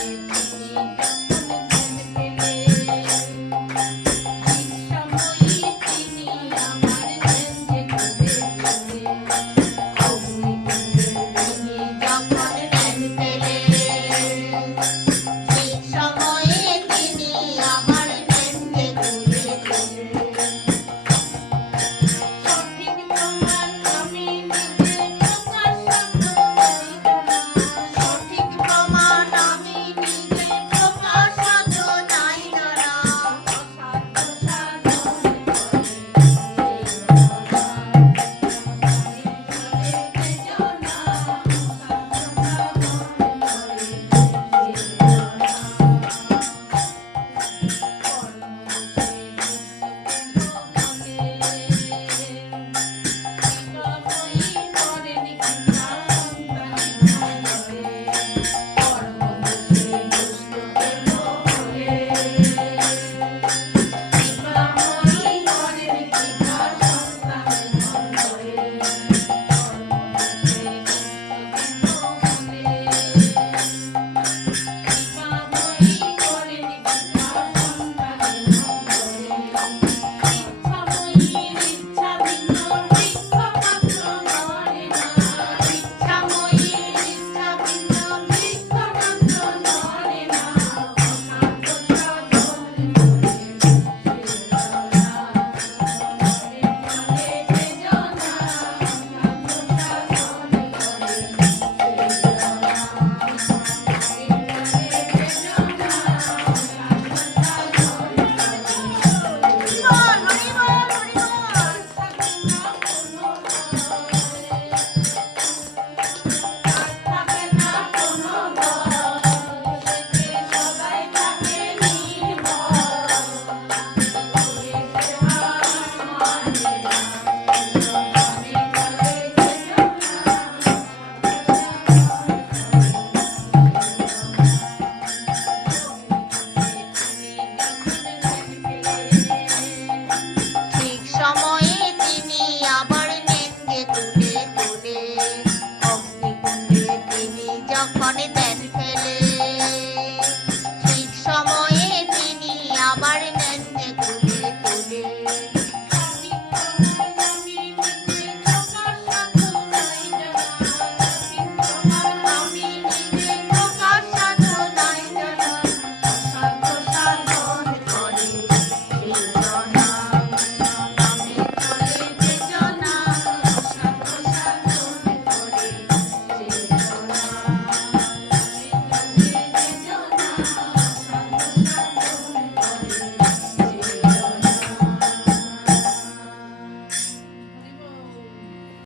Thank you. rock on